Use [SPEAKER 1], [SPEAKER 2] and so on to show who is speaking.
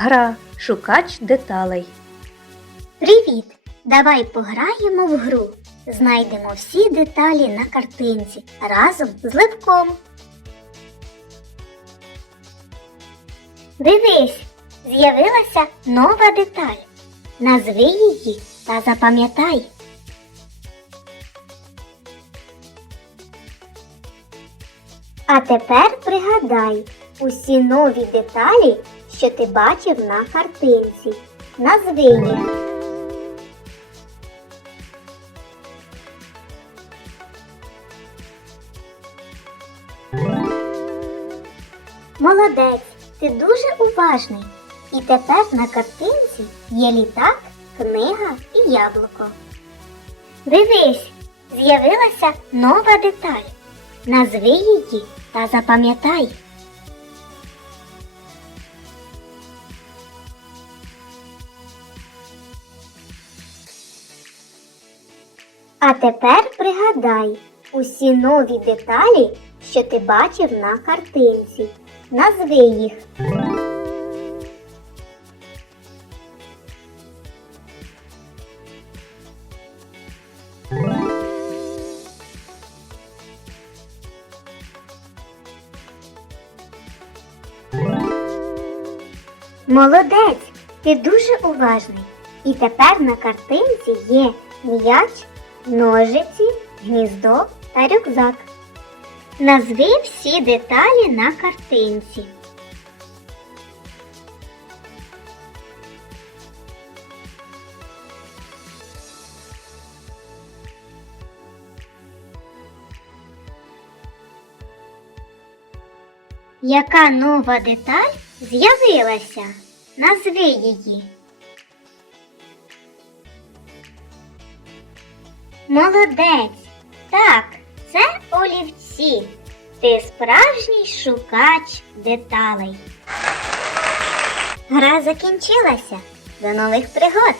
[SPEAKER 1] Гра Шукач деталей.
[SPEAKER 2] Привіт! Давай пограємо в гру. Знайдемо всі деталі на картинці разом з левком. Дивись, з'явилася нова деталь. Назви її та запам'ятай. А тепер пригадай усі нові деталі, що ти бачив на картинці. Назви їх. Молодець, ти дуже уважний. І тепер на картинці є літак, книга і яблуко. Дивись, з'явилася нова деталь. Назви її та запам'ятай. А тепер пригадай усі нові деталі, що ти бачив на картинці. Назви їх. Молодець, ти дуже уважний. І тепер на картинці є м'яч, ножиці, гніздо та рюкзак. Назви всі деталі на картинці. Яка нова деталь з'явилася? Назви її. Молодець. Так, це олівці. Ти справжній шукач деталей. Гра закінчилася. До нових пригод!